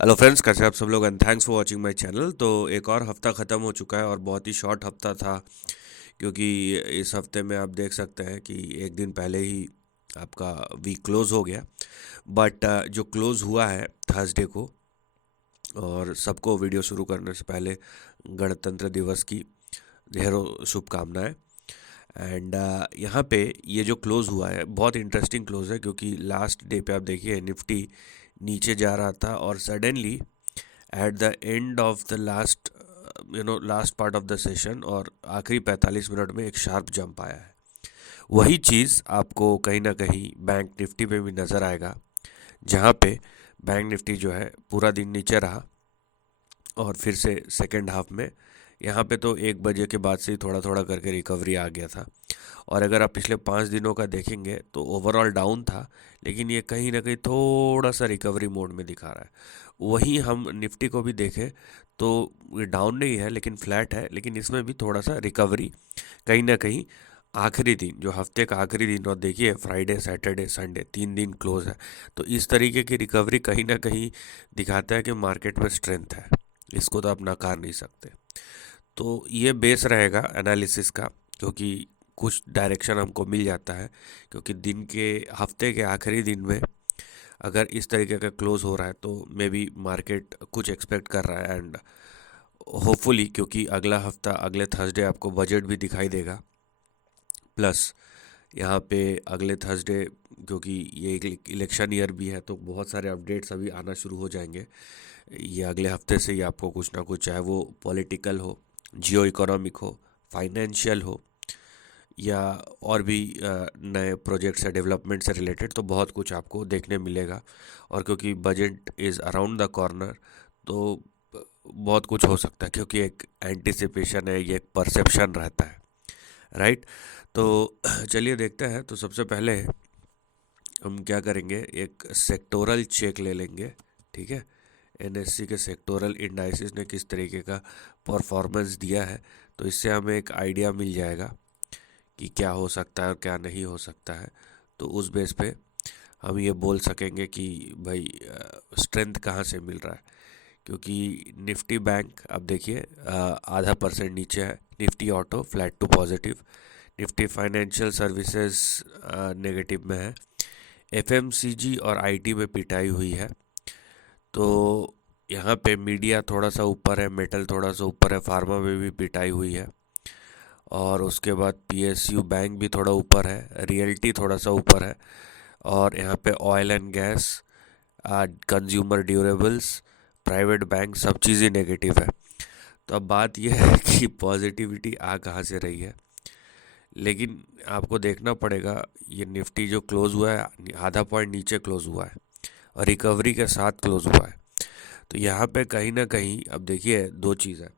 Hello friends, कैसे आप सब लोग and thanks for watching my channel. तो एक और हफ्ता ख़त्म हो चुका है और बहुत ही शॉर्ट हफ्ता था, क्योंकि इस हफ्ते में आप देख सकते हैं कि एक दिन पहले ही आपका वीक क्लोज हो गया। बट जो क्लोज हुआ है थर्सडे को, और सबको वीडियो शुरू करने से पहले गणतंत्र दिवस की ढेरों शुभकामनाएं। एंड यहाँ पे ये जो क्लोज हुआ है बहुत इंटरेस्टिंग क्लोज है, क्योंकि लास्ट डे पे आप देखिए निफ्टी नीचे जा रहा था और suddenly at the end of the last part of the session और आखिरी 45 मिनट में एक शार्प जंप आया है। वही चीज़ आपको कहीं ना कहीं बैंक निफ्टी पे भी नज़र आएगा, जहाँ पे बैंक निफ्टी जो है पूरा दिन नीचे रहा और फिर से सेकेंड हाफ में यहाँ पे तो 1 बजे के बाद से ही थोड़ा थोड़ा करके रिकवरी आ गया था। और अगर आप पिछले 5 दिनों का देखेंगे तो ओवरऑल डाउन था, लेकिन ये कहीं ना कहीं थोड़ा सा रिकवरी मोड में दिखा रहा है। वहीं हम निफ्टी को भी देखें तो ये डाउन नहीं है लेकिन फ्लैट है, लेकिन इसमें भी थोड़ा सा रिकवरी कहीं ना कहीं आखिरी दिन, जो हफ्ते का आखिरी दिन, और देखिए फ्राइडे सैटरडे संडे 3 दिन क्लोज है, तो इस तरीके की रिकवरी कहीं ना कहीं दिखाता है कि मार्केट में स्ट्रेंथ है। इसको तो आप नकार नहीं सकते। तो ये बेस रहेगा एनालिसिस का, क्योंकि कुछ डायरेक्शन हमको मिल जाता है, क्योंकि दिन के हफ्ते के आखिरी दिन में अगर इस तरीके का क्लोज हो रहा है तो मे बी मार्केट कुछ एक्सपेक्ट कर रहा है। एंड होपफुली, क्योंकि अगला हफ्ता अगले थर्सडे आपको बजट भी दिखाई देगा, प्लस यहाँ पे अगले थर्सडे, क्योंकि ये एक इलेक्शन ईयर भी है, तो बहुत सारे अपडेट्स अभी आना शुरू हो जाएंगे ये अगले हफ्ते से ही आपको कुछ ना कुछ, चाहे वो पॉलिटिकल हो, जियो इकोनॉमिक हो, फाइनेंशियल हो, या और भी नए प्रोजेक्ट्स या डेवलपमेंट से रिलेटेड, तो बहुत कुछ आपको देखने मिलेगा। और क्योंकि budget is around the corner, तो बहुत कुछ हो सकता है, क्योंकि एक एंटिसिपेशन है, ये एक परसेप्शन रहता है, राइट। तो चलिए देखते हैं। तो सबसे पहले हम क्या करेंगे, एक सेक्टोरल चेक ले लेंगे, ठीक है। एनएससी के सेक्टोरल इंडाइसिस ने किस तरीके का परफॉर्मेंस दिया है, तो इससे हमें एक आइडिया मिल जाएगा कि क्या हो सकता है और क्या नहीं हो सकता है। तो उस बेस पे हम ये बोल सकेंगे कि भाई स्ट्रेंथ कहाँ से मिल रहा है। क्योंकि निफ्टी बैंक अब देखिए ½ % नीचे है, Nifty auto flat to positive, Nifty financial services negative में है, एफएमसीजी और आईटी में पिटाई हुई है। तो यहाँ पे मीडिया थोड़ा सा ऊपर है, मेटल थोड़ा सा ऊपर है, फार्मा में भी पिटाई हुई है। और उसके बाद पीएसयू बैंक भी थोड़ा ऊपर है, रियल्टी थोड़ा सा ऊपर है, और यहाँ पे oil and gas, consumer durables, private bank, सब चीज़ें नेगेटिव है। तो अब बात यह है कि पॉजिटिविटी आ कहाँ से रही है। लेकिन आपको देखना पड़ेगा, ये निफ्टी जो क्लोज हुआ है ½ पॉइंट नीचे क्लोज हुआ है और रिकवरी के साथ क्लोज हुआ है। तो यहाँ पे कहीं ना कहीं अब देखिए दो चीज़ है,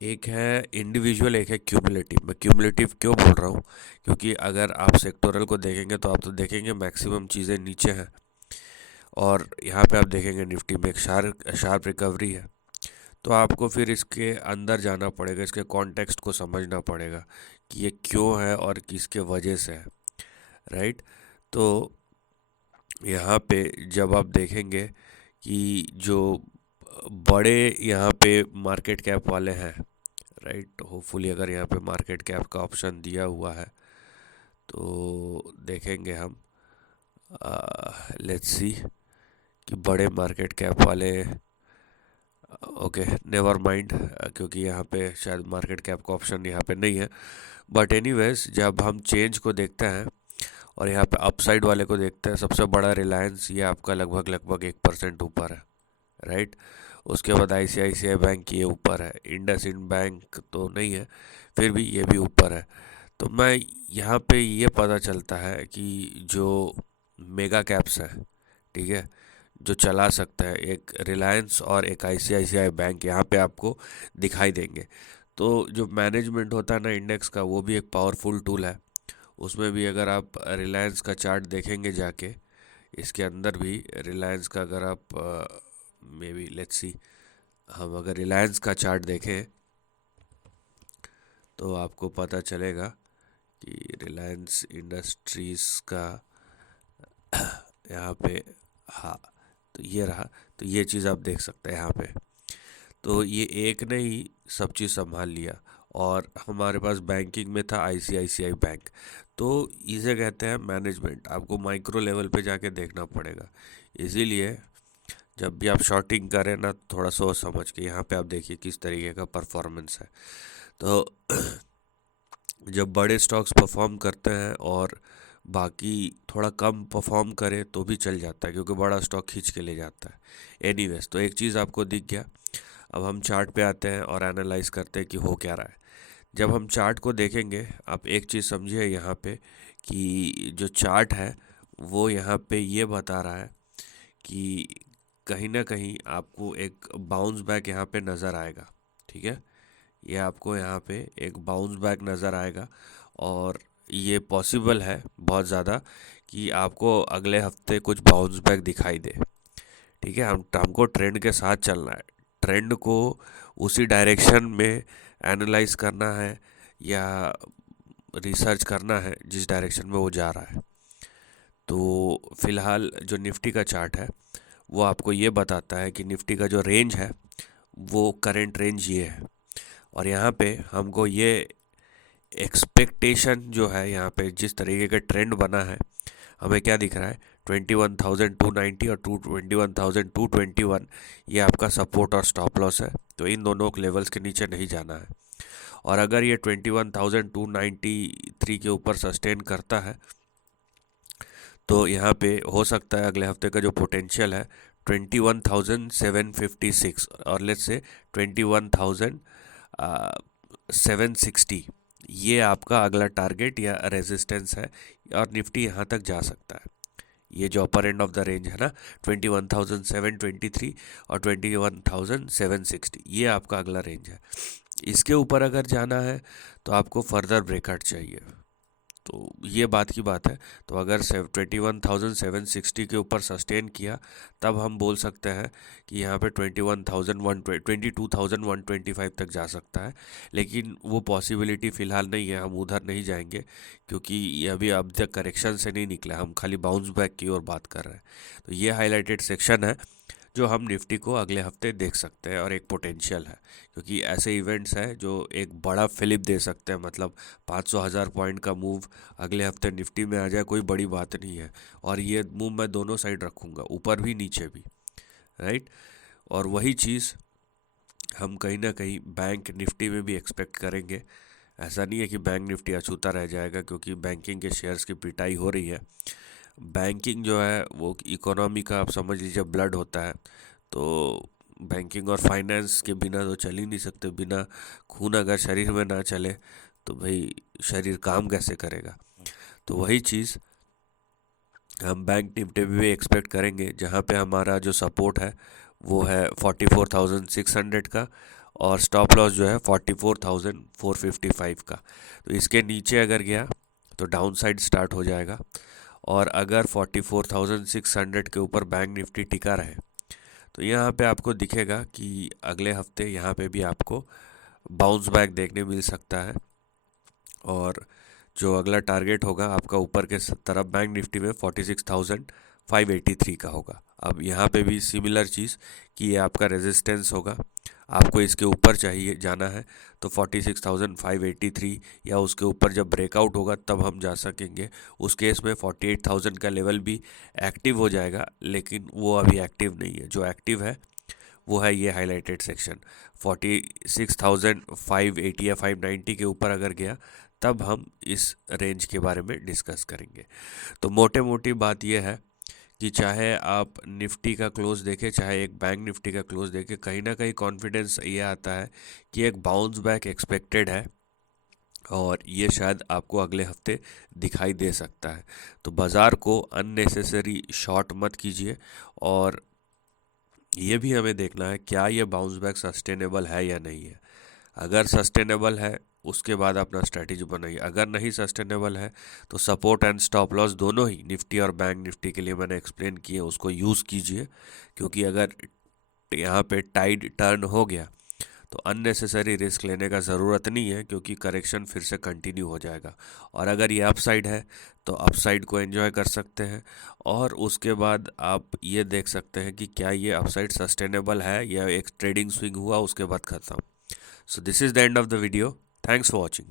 एक है इंडिविजुअल, एक है क्यूमुलेटिव। मैं क्यूमुलेटिव क्यों बोल रहा हूँ, क्योंकि अगर आप सेक्टोरल को देखेंगे तो आप तो देखेंगे मैक्सिमम चीज़ें नीचे हैं, और यहाँ पे आप देखेंगे निफ्टी में एक शार्प रिकवरी है। तो आपको फिर इसके अंदर जाना पड़ेगा, इसके कॉन्टेक्स्ट को समझना पड़ेगा कि ये क्यों है और किसके वजह से है, राइट। तो यहाँ पे जब आप देखेंगे कि जो बड़े यहाँ पे मार्केट कैप वाले हैं, राइट, होपफुली अगर यहाँ पे मार्केट कैप का ऑप्शन दिया हुआ है तो देखेंगे हम, लेट्स सी कि बड़े मार्केट कैप वाले, ओके नेवर माइंड, क्योंकि यहाँ पे शायद मार्केट कैप का ऑप्शन यहाँ पे नहीं है। बट एनीवेज, जब हम चेंज को देखते हैं और यहाँ पे अपसाइड वाले को देखते हैं, सबसे बड़ा रिलायंस, ये आपका लगभग लगभग 1% ऊपर है, राइट। उसके बाद आईसीआईसीआई बैंक ये ऊपर है, इंडसइंड बैंक तो नहीं है, फिर भी ये भी ऊपर है। तो मैं यहाँ पे ये पता चलता है कि जो मेगा कैप्स हैं, ठीक है, जो चला सकता है, एक रिलायंस और एक आईसीआईसीआई बैंक यहाँ पे आपको दिखाई देंगे। तो जो मैनेजमेंट होता है ना इंडेक्स का, वो भी एक पावरफुल टूल है। उसमें भी अगर आप रिलायंस का चार्ट देखेंगे जाके, इसके अंदर भी रिलायंस का अगर आप मे बी लेट्स सी, हम अगर रिलायंस का चार्ट देखें तो आपको पता चलेगा कि रिलायंस इंडस्ट्रीज़ का यहाँ पे, हाँ, तो ये रहा। तो ये चीज़ आप देख सकते हैं यहाँ पे। तो ये एक ने ही सब चीज़ संभाल लिया। और हमारे पास बैंकिंग में था आईसीआईसीआई बैंक। तो इसे कहते हैं मैनेजमेंट, आपको माइक्रो लेवल पे जाके देखना पड़ेगा। इसीलिए जब भी आप शॉर्टिंग करें ना, थोड़ा सोच समझ के यहाँ पे आप देखिए किस तरीके का परफॉर्मेंस है। तो जब बड़े स्टॉक्स परफॉर्म करते हैं और बाकी थोड़ा कम परफॉर्म करे तो भी चल जाता है, क्योंकि बड़ा स्टॉक खींच के ले जाता है। एनीवेज, तो एक चीज़ आपको दिख गया। अब हम चार्ट पे आते हैं और एनालाइज करते हैं कि हो क्या रहा है। जब हम चार्ट को देखेंगे, आप एक चीज़ समझिए यहाँ पे कि जो चार्ट है वो यहाँ पे ये बता रहा है कि कहीं ना कहीं आपको एक बाउंस बैक यहाँ पे नज़र आएगा। ठीक है, ये आपको यहाँ पे एक बाउंस बैक नज़र आएगा। और ये पॉसिबल है बहुत ज़्यादा कि आपको अगले हफ्ते कुछ बाउंस बैक दिखाई दे। ठीक है, हमको ट्रेंड के साथ चलना है। ट्रेंड को उसी डायरेक्शन में एनालाइज करना है या रिसर्च करना है जिस डायरेक्शन में वो जा रहा है। तो फिलहाल जो निफ्टी का चार्ट है वो आपको ये बताता है कि निफ्टी का जो रेंज है वो करंट रेंज ये है। और यहाँ पे हमको ये एक्सपेक्टेशन जो है, यहाँ पे जिस तरीके का ट्रेंड बना है, हमें क्या दिख रहा है, 21,290 और 21,221, ये आपका सपोर्ट और स्टॉप लॉस है। तो इन दोनों लेवल्स के नीचे नहीं जाना है। और अगर ये 21,293 के ऊपर सस्टेन करता है तो यहाँ पे हो सकता है अगले हफ्ते का जो पोटेंशियल है 21,756 और लेट्स से 21,760, ये आपका अगला टारगेट या रेजिस्टेंस है। और निफ्टी यहाँ तक जा सकता है। ये जो अपर एंड ऑफ द रेंज है ना, 21,723 और 21,760, ये आपका अगला रेंज है। इसके ऊपर अगर जाना है तो आपको फर्दर ब्रेकआउट चाहिए। तो ये बात की बात है। तो अगर 21,760 के ऊपर सस्टेन किया तब हम बोल सकते हैं कि यहाँ पे 22,125 तक जा सकता है। लेकिन वो पॉसिबिलिटी फ़िलहाल नहीं है, हम उधर नहीं जाएंगे क्योंकि ये अभी अब तक करेक्शन से नहीं निकला, हम खाली बाउंस बैक की ओर बात कर रहे हैं। तो ये हाईलाइटेड सेक्शन है जो हम निफ्टी को अगले हफ्ते देख सकते हैं और एक पोटेंशियल है, क्योंकि ऐसे इवेंट्स हैं जो एक बड़ा फ्लिप दे सकते हैं। मतलब 500,000 पॉइंट का मूव अगले हफ्ते निफ्टी में आ जाए, कोई बड़ी बात नहीं है। और ये मूव मैं दोनों साइड रखूँगा, ऊपर भी नीचे भी, राइट। और वही चीज़ हम कहीं ना कहीं बैंक निफ्टी में भी एक्सपेक्ट करेंगे। ऐसा नहीं है कि बैंक निफ्टी अछूता रह जाएगा, क्योंकि बैंकिंग के शेयर्स की पिटाई हो रही है। बैंकिंग जो है वो इकोनॉमी का आप समझ लीजिए ब्लड होता है। तो बैंकिंग और फाइनेंस के बिना तो चल ही नहीं सकते। बिना खून अगर शरीर में ना चले तो भाई शरीर काम कैसे करेगा। तो वही चीज़ हम बैंक निफ्टी में भी एक्सपेक्ट करेंगे, जहाँ पे हमारा जो सपोर्ट है वो है 44,600 का और स्टॉप लॉस जो है 44,455 का। तो इसके नीचे अगर गया तो डाउन साइड स्टार्ट हो जाएगा। और अगर 44,600 के ऊपर बैंक निफ्टी टिका रहे तो यहाँ पे आपको दिखेगा कि अगले हफ्ते यहाँ पे भी आपको बाउंस बैक देखने मिल सकता है। और जो अगला टारगेट होगा आपका ऊपर के तरफ बैंक निफ्टी में 46,583 का होगा। अब यहाँ पे भी सिमिलर चीज़ कि ये आपका रेजिस्टेंस होगा, आपको इसके ऊपर चाहिए जाना है तो 46,583 या उसके ऊपर जब ब्रेकआउट होगा तब हम जा सकेंगे। उस केस में 48,000 का लेवल भी एक्टिव हो जाएगा, लेकिन वो अभी एक्टिव नहीं है। जो एक्टिव है वो है ये हाईलाइटेड सेक्शन। 46,580 या 590 के ऊपर अगर गया तब हम इस रेंज के बारे में डिस्कस करेंगे। तो मोटे मोटी बात यह है कि चाहे आप निफ्टी का क्लोज देखें चाहे एक बैंक निफ्टी का क्लोज देखें, कहीं ना कहीं कॉन्फिडेंस ये आता है कि एक बाउंस बैक एक्सपेक्टेड है और ये शायद आपको अगले हफ्ते दिखाई दे सकता है। तो बाज़ार को अननेसेसरी शॉर्ट मत कीजिए। और ये भी हमें देखना है क्या ये बाउंस बैक सस्टेनेबल है या नहीं है। अगर सस्टेनेबल है उसके बाद अपना स्ट्रैटेजी बनाइए। अगर नहीं सस्टेनेबल है तो सपोर्ट एंड स्टॉप लॉस दोनों ही निफ्टी और बैंक निफ्टी के लिए मैंने एक्सप्लेन किए, उसको यूज़ कीजिए। क्योंकि अगर यहाँ पे टाइड टर्न हो गया तो अननेसेसरी रिस्क लेने का ज़रूरत नहीं है, क्योंकि करेक्शन फिर से कंटिन्यू हो जाएगा। और अगर ये अपसाइड है तो अपसाइड को एंजॉय कर सकते हैं, और उसके बाद आप ये देख सकते हैं कि क्या ये अपसाइड सस्टेनेबल है या एक ट्रेडिंग स्विंग हुआ उसके बाद ख़त्म। So this is the end of the video. Thanks for watching.